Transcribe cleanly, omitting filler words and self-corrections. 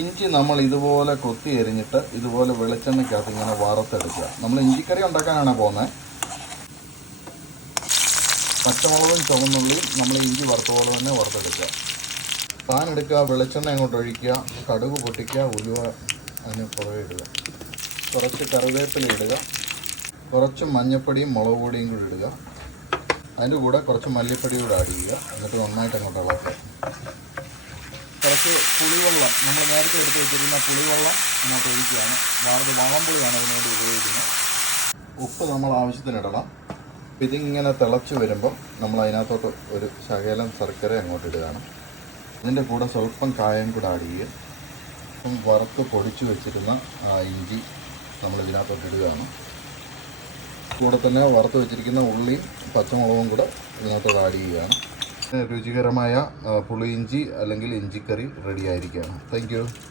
ഇഞ്ചി നമ്മൾ ഇതുപോലെ കൊത്തി എരിഞ്ഞിട്ട് ഇതുപോലെ വെളിച്ചെണ്ണയ്ക്കകത്ത് ഇങ്ങനെ വറുത്തെടുക്കുക. നമ്മൾ ഇഞ്ചിക്കറി ഉണ്ടാക്കാനാണ് പോകുന്നത്. പച്ചമുളകും ചുവന്നുള്ളിയും നമ്മൾ ഇഞ്ചി വറുത്ത പോലെ തന്നെ വറുത്തെടുക്കുക. പാൻ എടുക്കുക, വെളിച്ചെണ്ണ അങ്ങോട്ട് ഒഴിക്കുക, കടുക് പൊട്ടിക്കുക, ഉലുവ അതിന് പുറകെ ഇടുക, കുറച്ച് കറിവേപ്പില ഇടുക, കുറച്ച് മഞ്ഞൾപ്പൊടിയും മുളക് പൊടിയും കൂടി ഇടുക, അതിൻ്റെ കൂടെ കുറച്ച് മല്ലിപ്പൊടി കൂടെ ആഡ് ചെയ്യുക. എന്നിട്ട് നന്നായിട്ട് അങ്ങോട്ട് ഇളക്കുക. കുറച്ച് പുളിവെള്ളം, നമ്മൾ നേരത്തെ എടുത്ത് വെച്ചിരുന്ന പുളിവെള്ളം അങ്ങോട്ട് ഒഴിക്കുകയാണ്. അത് വാളംപുളിയാണ് അതിനുവേണ്ടി ഉപയോഗിക്കുന്നത്. ഉപ്പ് നമ്മൾ ആവശ്യത്തിന് ഇടണം. ഇതിങ്ങനെ തിളച്ച് വരുമ്പം നമ്മൾ അതിനകത്തോട്ട് ഒരു ശകലം ശർക്കര അങ്ങോട്ട് ഇടുകയാണ്. ഇതിൻ്റെ കൂടെ സ്വല്പം കായം കൂടെ ആഡ് ചെയ്യുക. അപ്പം വറുത്ത് പൊടിച്ച് വെച്ചിരുന്ന ഇഞ്ചി നമ്മൾ ഇതിനകത്തോട്ട് ഇടുകയാണ്. കൂടെ തന്നെ വറുത്ത് വെച്ചിരിക്കുന്ന ഉള്ളിയും പച്ചമുളകും കൂടെ ഇതിനകത്തോട്ട് ആഡ് ചെയ്യുകയാണ്. രുചികരമായ പുളിയിഞ്ചി അല്ലെങ്കിൽ ഇഞ്ചിക്കറി റെഡി ആയിരിക്കുകയാണ്. Thank you.